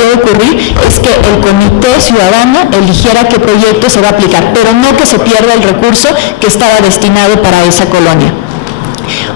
debería ocurrir es que el comité ciudadano eligiera qué proyecto se va a aplicar, pero no que se pierda el recurso que estaba destinado para esa colonia.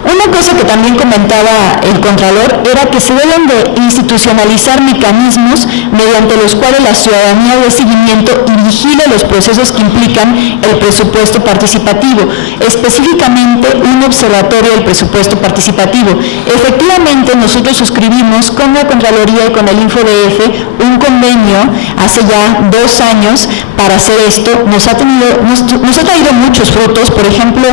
Una cosa que también comentaba el Contralor era que se deben de institucionalizar mecanismos mediante los cuales la ciudadanía dé seguimiento y vigile los procesos que implican el presupuesto participativo, específicamente un observatorio del presupuesto participativo. Efectivamente, nosotros suscribimos con la Contraloría y con el InfoDF un convenio hace ya 2 años para hacer esto. Nos ha traído muchos frutos. Por ejemplo,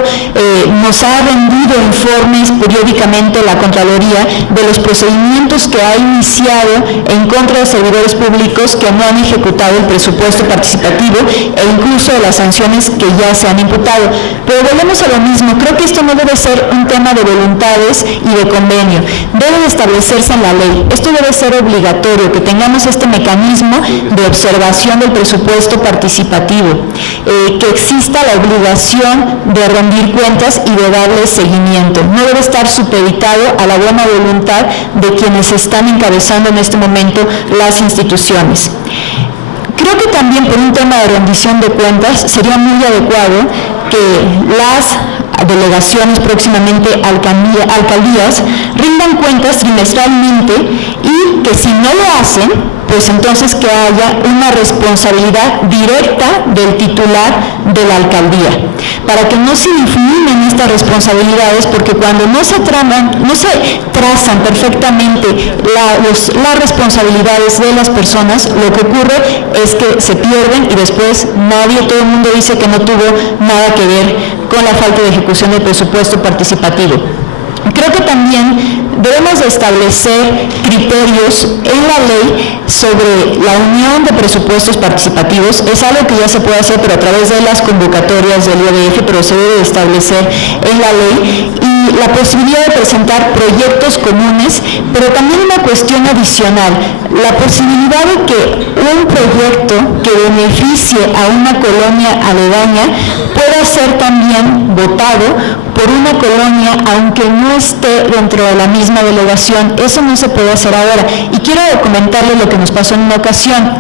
nos ha rendido informes periódicamente la Contraloría de los procedimientos que ha iniciado en contra de servidores públicos que no han ejecutado el presupuesto participativo e incluso de las sanciones que ya se han imputado. Pero volvemos a lo mismo, creo que esto no debe ser un tema de voluntades y de convenio, debe de establecerse en la ley. Esto debe ser obligatorio, que tengamos este mecanismo de observación del presupuesto participativo, que exista la obligación de rendir cuentas y de darle seguimiento. No debe estar supeditado a la buena voluntad de quienes están encabezando en este momento las instituciones. Creo que también por un tema de rendición de cuentas sería muy adecuado que las delegaciones, próximamente alcaldías, rindan cuentas trimestralmente y que si no lo hacen, pues entonces que haya una responsabilidad directa del titular de la alcaldía, para que no se difuminen estas responsabilidades, porque cuando no se trazan perfectamente las responsabilidades de las personas, lo que ocurre es que se pierden y después todo el mundo dice que no tuvo nada que ver con la falta de ejecución del presupuesto participativo. Creo que también debemos de establecer criterios en la ley sobre la unión de presupuestos participativos. Es algo que ya se puede hacer, pero a través de las convocatorias del IEDF, pero se debe de establecer en la ley, y la posibilidad de presentar proyectos comunes, pero también una cuestión adicional, la posibilidad de que un proyecto que beneficie a una colonia aledaña pueda ser también votado por una colonia, aunque no esté dentro de la misma delegación. Eso no se puede hacer ahora. Y quiero comentarles lo que nos pasó en una ocasión.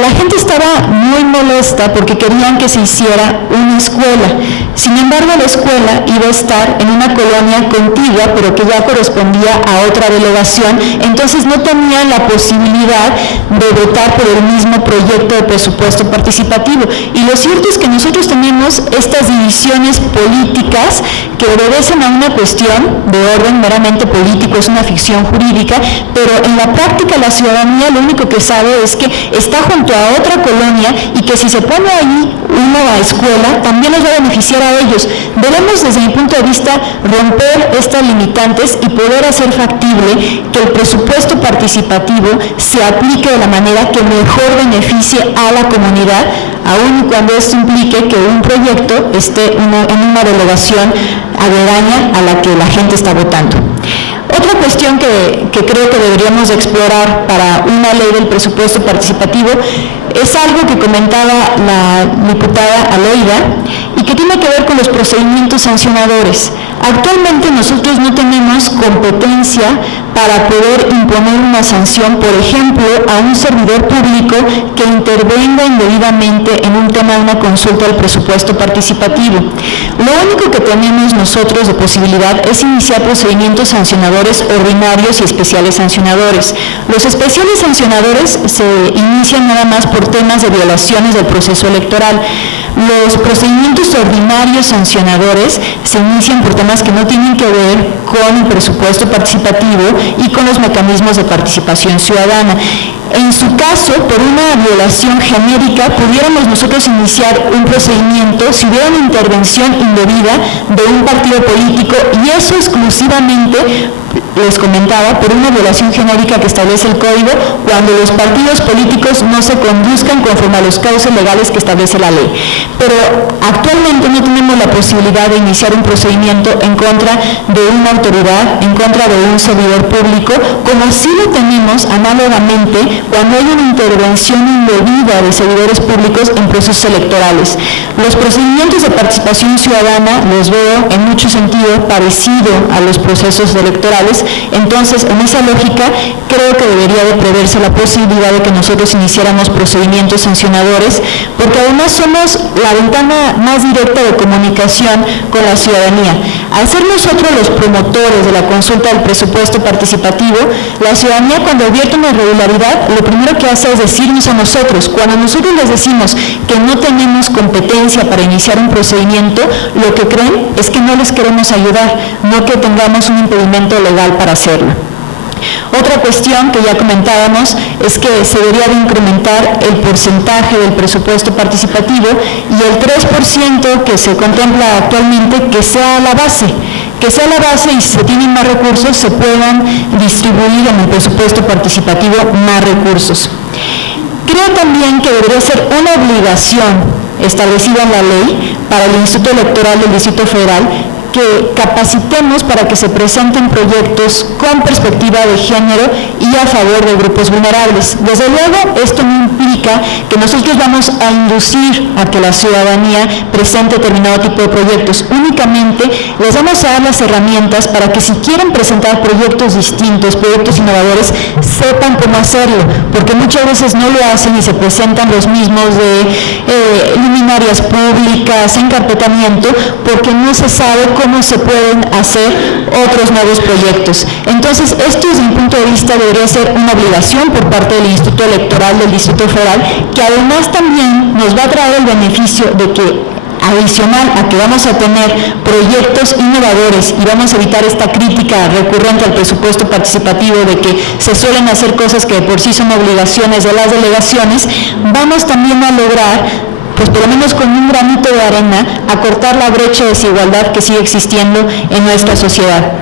La gente estaba muy molesta porque querían que se hiciera una escuela. Sin embargo, la escuela iba a estar en una colonia contigua, pero que ya correspondía a otra delegación, entonces no tenían la posibilidad de votar por el mismo proyecto de presupuesto participativo. Y lo cierto es que nosotros tenemos estas divisiones políticas que obedecen a una cuestión de orden meramente político, es una ficción jurídica, pero en la práctica la ciudadanía lo único que sabe es que está junto a otra colonia y que si se pone ahí una escuela también les va a beneficiar a ellos. Debemos, desde mi punto de vista, romper estas limitantes y poder hacer factible que el presupuesto participativo se aplique de la manera que mejor beneficie a la comunidad, aun cuando esto implique que un proyecto esté en una delegación aledaña a la que la gente está votando. Otra cuestión que creo que deberíamos de explorar para una ley del presupuesto participativo es algo que comentaba la diputada Aloida y que tiene que ver con los procedimientos sancionadores. Actualmente nosotros no tenemos competencia para poder imponer una sanción, por ejemplo, a un servidor público que intervenga indebidamente en un tema de una consulta del presupuesto participativo. Lo único que tenemos nosotros de posibilidad es iniciar procedimientos sancionadores ordinarios y especiales sancionadores. Los especiales sancionadores se inician nada más por temas de violaciones del proceso electoral. Los procedimientos ordinarios sancionadores se inician por temas que no tienen que ver con el presupuesto participativo y con los mecanismos de participación ciudadana. En su caso, por una violación genérica, pudiéramos nosotros iniciar un procedimiento si hubiera una intervención indebida de un partido político, y eso exclusivamente, les comentaba, por una violación genérica que establece el Código, cuando los partidos políticos no se conduzcan conforme a los cauces legales que establece la ley. Pero actualmente no tenemos la posibilidad de iniciar un procedimiento en contra de una autoridad, en contra de un servidor público, como sí lo tenemos análogamente cuando hay una intervención indebida de servidores públicos en procesos electorales. Los procedimientos de participación ciudadana los veo en mucho sentido parecido a los procesos electorales, autoridades. Entonces, en esa lógica, creo que debería de preverse la posibilidad de que nosotros iniciáramos procedimientos sancionadores, porque además somos la ventana más directa de comunicación con la ciudadanía. Al ser nosotros los promotores de la consulta del presupuesto participativo, la ciudadanía, cuando advierte una irregularidad, lo primero que hace es decirnos a nosotros. Cuando nosotros les decimos que no tenemos competencia para iniciar un procedimiento, lo que creen es que no les queremos ayudar, no que tengamos un impedimento legal para hacerlo. Otra cuestión que ya comentábamos es que se debería de incrementar el porcentaje del presupuesto participativo y el 3% que se contempla actualmente que sea la base y si se tienen más recursos se puedan distribuir en el presupuesto participativo más recursos. Creo también que debería ser una obligación establecida en la ley para el Instituto Electoral del Distrito Federal que capacitemos para que se presenten proyectos con perspectiva de género y a favor de grupos vulnerables. Desde luego, esto no implica que nosotros vamos a inducir a que la ciudadanía presente determinado tipo de proyectos. Únicamente les vamos a dar las herramientas para que si quieren presentar proyectos distintos, proyectos innovadores, sepan cómo hacerlo, porque muchas veces no lo hacen y se presentan los mismos de luminarias públicas, encarpetamiento, porque no se sabe cómo se pueden hacer otros nuevos proyectos. Entonces, esto desde mi punto de vista debería ser una obligación por parte del Instituto Electoral del Distrito Federal, que además también nos va a traer el beneficio de que, adicional a que vamos a tener proyectos innovadores y vamos a evitar esta crítica recurrente al presupuesto participativo de que se suelen hacer cosas que de por sí son obligaciones de las delegaciones, vamos también a lograr, pues por lo menos con un granito de arena, acortar la brecha de desigualdad que sigue existiendo en nuestra sociedad.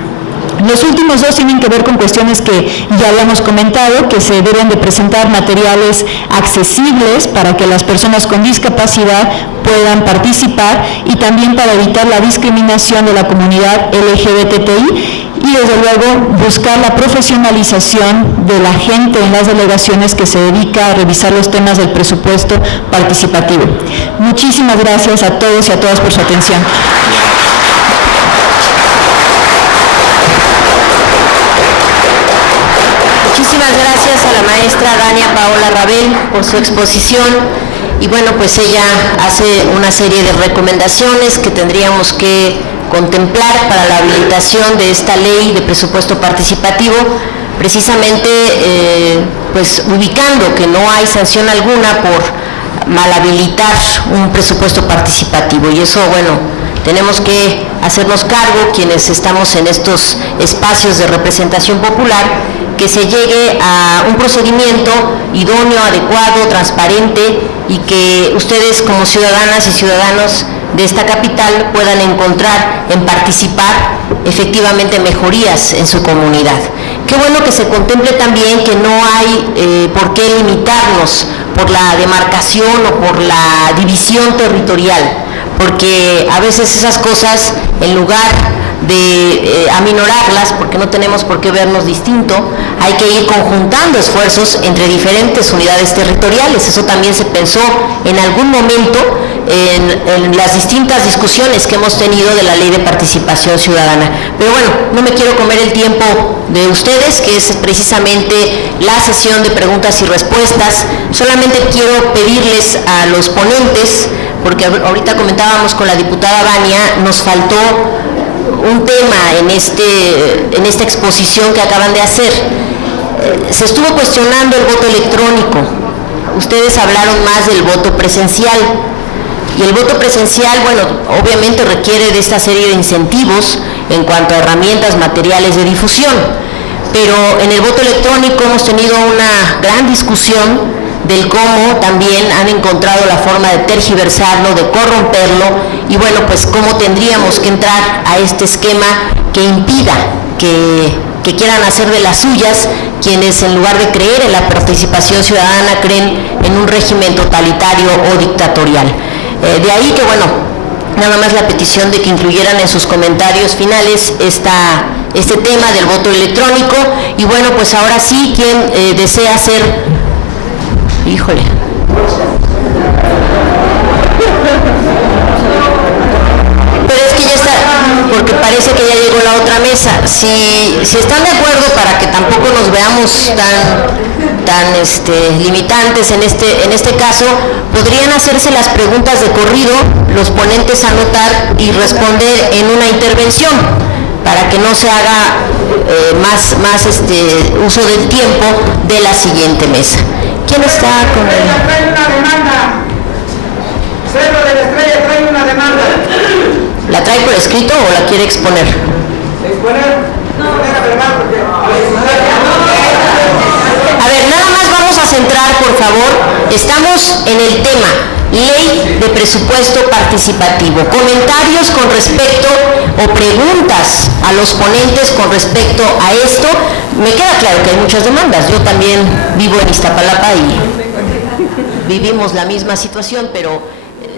Los últimos dos tienen que ver con cuestiones que ya habíamos comentado, que se deben de presentar materiales accesibles para que las personas con discapacidad puedan participar y también para evitar la discriminación de la comunidad LGBTI y desde luego buscar la profesionalización de la gente en las delegaciones que se dedica a revisar los temas del presupuesto participativo. Muchísimas gracias a todos y a todas por su atención. Muchísimas gracias a la maestra Dania Paola Rabel por su exposición y bueno, pues ella hace una serie de recomendaciones que tendríamos que contemplar para la habilitación de esta ley de presupuesto participativo, precisamente pues ubicando que no hay sanción alguna por mal habilitar un presupuesto participativo y eso, bueno, tenemos que hacernos cargo quienes estamos en estos espacios de representación popular, que se llegue a un procedimiento idóneo, adecuado, transparente y que ustedes como ciudadanas y ciudadanos de esta capital puedan encontrar en participar efectivamente mejorías en su comunidad. Qué bueno que se contemple también que no hay por qué limitarnos por la demarcación o por la división territorial, porque a veces esas cosas, en lugar de aminorarlas, porque no tenemos por qué vernos distinto, hay que ir conjuntando esfuerzos entre diferentes unidades territoriales. Eso también se pensó en algún momento en las distintas discusiones que hemos tenido de la Ley de Participación Ciudadana. Pero bueno, no me quiero comer el tiempo de ustedes, que es precisamente la sesión de preguntas y respuestas. Solamente quiero pedirles a los ponentes, porque ahorita comentábamos con la diputada Dania, nos faltó un tema en esta exposición que acaban de hacer. Se estuvo cuestionando el voto electrónico. Ustedes hablaron más del voto presencial. Y el voto presencial, bueno, obviamente requiere de esta serie de incentivos en cuanto a herramientas materiales de difusión. Pero en el voto electrónico hemos tenido una gran discusión del cómo también han encontrado la forma de tergiversarlo, de corromperlo, y bueno, pues cómo tendríamos que entrar a este esquema que impida que quieran hacer de las suyas quienes en lugar de creer en la participación ciudadana creen en un régimen totalitario o dictatorial. De ahí que bueno, nada más la petición de que incluyeran en sus comentarios finales este tema del voto electrónico. Y bueno, pues ahora sí, quien desea hacer... Híjole. Pero es que ya está, porque parece que ya llegó la otra mesa. Si están de acuerdo, para que tampoco nos veamos tan limitantes en este caso, podrían hacerse las preguntas de corrido, los ponentes anotar y responder en una intervención, para que no se haga más uso del tiempo de la siguiente mesa. ¿Quién está con él? Trae una demanda. Cerro de la Estrella trae una demanda. ¿La trae por escrito o la quiere exponer? Exponer. A ver, nada más vamos a centrar, por favor. Estamos en el tema Ley de Presupuesto Participativo. Comentarios con respecto o preguntas a los ponentes con respecto a esto. Me queda claro que hay muchas demandas. Yo también vivo en Iztapalapa y vivimos la misma situación, pero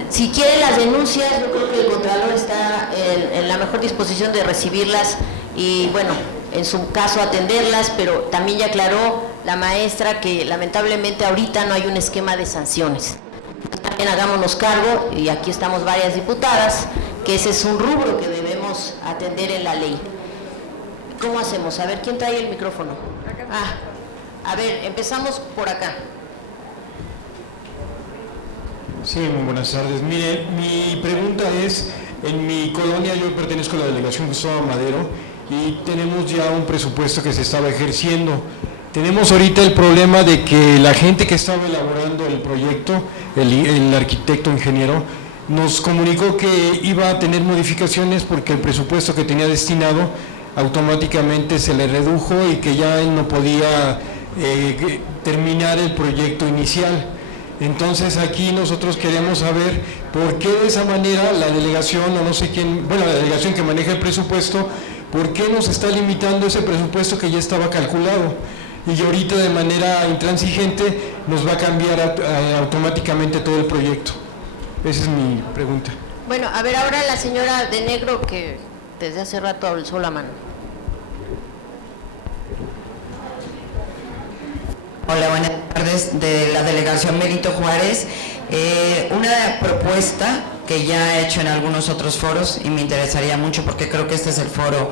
si quieren las denuncias, yo creo que el Contralor está en la mejor disposición de recibirlas y, bueno, en su caso atenderlas, pero también ya aclaró la maestra que lamentablemente ahorita no hay un esquema de sanciones. También hagámonos cargo, y aquí estamos varias diputadas, que ese es un rubro que debemos atender en la ley. ¿Cómo hacemos? A ver, ¿quién trae el micrófono? A ver, empezamos por acá. Sí, muy buenas tardes. Mire, mi pregunta es, en mi colonia yo pertenezco a la delegación Gustavo Madero y tenemos ya un presupuesto que se estaba ejerciendo. Tenemos ahorita el problema de que la gente que estaba elaborando el proyecto, el arquitecto ingeniero, nos comunicó que iba a tener modificaciones porque el presupuesto que tenía destinado automáticamente se le redujo y que ya él no podía terminar el proyecto inicial. Entonces aquí nosotros queremos saber por qué de esa manera la delegación, o no sé quién, bueno, la delegación que maneja el presupuesto, por qué nos está limitando ese presupuesto que ya estaba calculado y ahorita de manera intransigente nos va a cambiar automáticamente todo el proyecto. Esa es mi pregunta. Bueno, a ver, ahora la señora de negro que desde hace rato alzó la mano. Hola, buenas tardes, de la delegación Benito Juárez. Una propuesta que ya he hecho en algunos otros foros y me interesaría mucho porque creo que este es el foro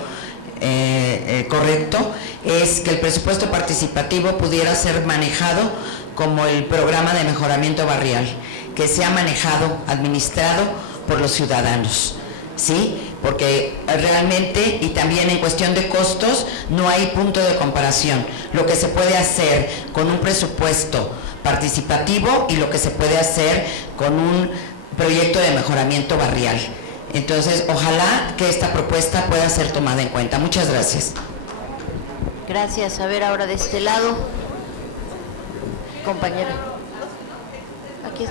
correcto, es que el presupuesto participativo pudiera ser manejado como el programa de mejoramiento barrial, que sea manejado, administrado por los ciudadanos, ¿sí? Porque realmente, y también en cuestión de costos, no hay punto de comparación. Lo que se puede hacer con un presupuesto participativo y lo que se puede hacer con un proyecto de mejoramiento barrial. Entonces, ojalá que esta propuesta pueda ser tomada en cuenta. Muchas gracias. Gracias. A ver, ahora de este lado, compañera. Aquí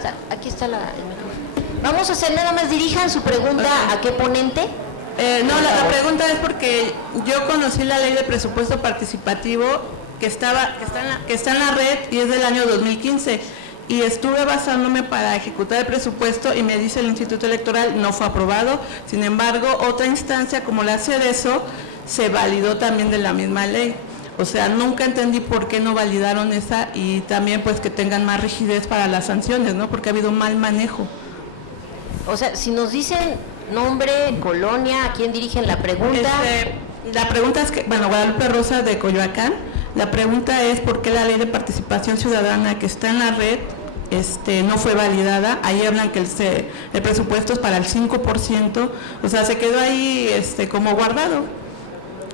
está el micrófono. Vamos a hacer, nada más dirijan su pregunta a qué ponente. No, la pregunta es porque yo conocí la ley de presupuesto participativo que está en la red y es del año 2015 y estuve basándome para ejecutar el presupuesto y me dice el Instituto Electoral no fue aprobado. Sin embargo, otra instancia como la CEDESO se validó también de la misma ley. O sea, nunca entendí por qué no validaron esa y también pues que tengan más rigidez para las sanciones, ¿no? Porque ha habido mal manejo. O sea, si nos dicen nombre, colonia, ¿a quién dirigen la pregunta? La pregunta es que, bueno, Guadalupe Rosa de Coyoacán, la pregunta es por qué la ley de participación ciudadana que está en la red no fue validada. Ahí hablan que el presupuesto es para el 5%, o sea, se quedó ahí como guardado.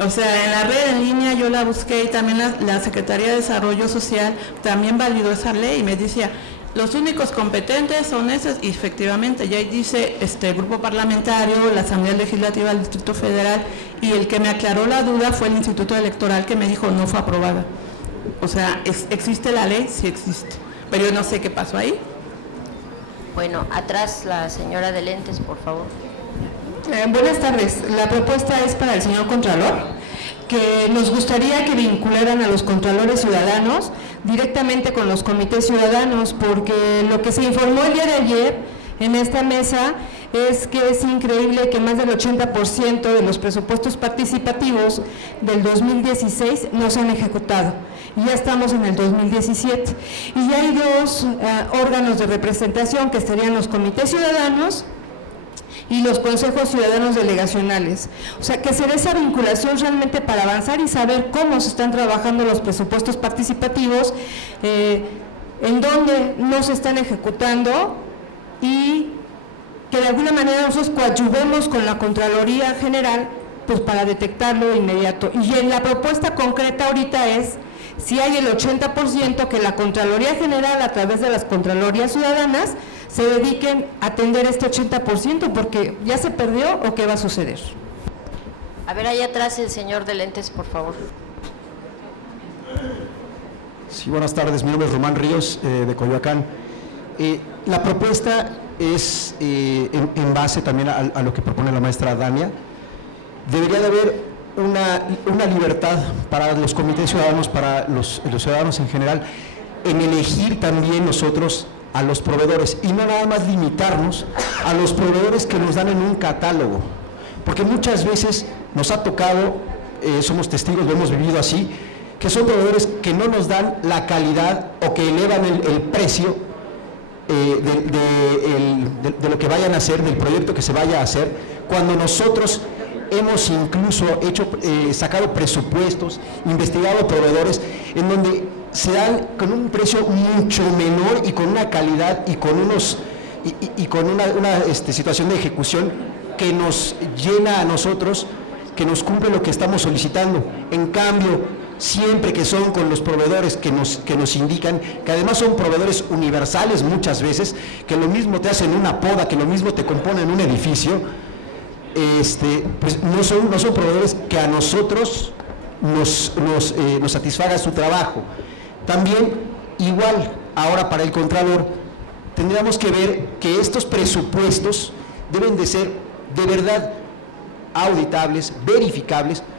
O sea, en la red en línea yo la busqué y también la Secretaría de Desarrollo Social también validó esa ley y me decía, los únicos competentes son esos, y efectivamente ya dice el grupo parlamentario, la Asamblea Legislativa del Distrito Federal, y el que me aclaró la duda fue el Instituto Electoral que me dijo no fue aprobada. O sea, ¿existe la ley? Sí existe, pero yo no sé qué pasó ahí. Bueno, atrás la señora de lentes, por favor. Buenas tardes, la propuesta es para el señor Contralor, que nos gustaría que vincularan a los Contralores ciudadanos directamente con los comités ciudadanos, porque lo que se informó el día de ayer en esta mesa es que es increíble que más del 80% de los presupuestos participativos del 2016 no se han ejecutado. Ya estamos en el 2017 y ya hay dos órganos de representación que serían los comités ciudadanos y los consejos ciudadanos delegacionales. O sea, que se dé esa vinculación realmente para avanzar y saber cómo se están trabajando los presupuestos participativos, en dónde no se están ejecutando, y que de alguna manera nosotros coadyuvemos con la Contraloría General pues para detectarlo de inmediato. Y en la propuesta concreta ahorita es, si hay el 80%, que la Contraloría General a través de las Contralorías Ciudadanas se dediquen a atender este 80%, porque ya se perdió o qué va a suceder. A ver, allá atrás el señor de lentes, por favor. Sí, buenas tardes, mi nombre es Román Ríos, de Coyoacán. La propuesta es en base también a lo que propone la maestra Dania. Debería de haber una libertad para los comités ciudadanos, para los ciudadanos en general, en elegir también nosotros a los proveedores y no nada más limitarnos a los proveedores que nos dan en un catálogo, porque muchas veces nos ha tocado, somos testigos, lo hemos vivido así, que son proveedores que no nos dan la calidad o que elevan el precio de lo que vayan a hacer, del proyecto que se vaya a hacer, cuando nosotros hemos incluso sacado presupuestos, investigado proveedores en donde se dan con un precio mucho menor y con una calidad y con una situación de ejecución que nos llena a nosotros, que nos cumple lo que estamos solicitando. En cambio, siempre que son con los proveedores que nos indican, que además son proveedores universales muchas veces, que lo mismo te hacen una poda, que lo mismo te componen un edificio, pues no son proveedores que a nosotros nos satisfaga su trabajo. También, igual, ahora para el Contralor, tendríamos que ver que estos presupuestos deben de ser de verdad auditables, verificables,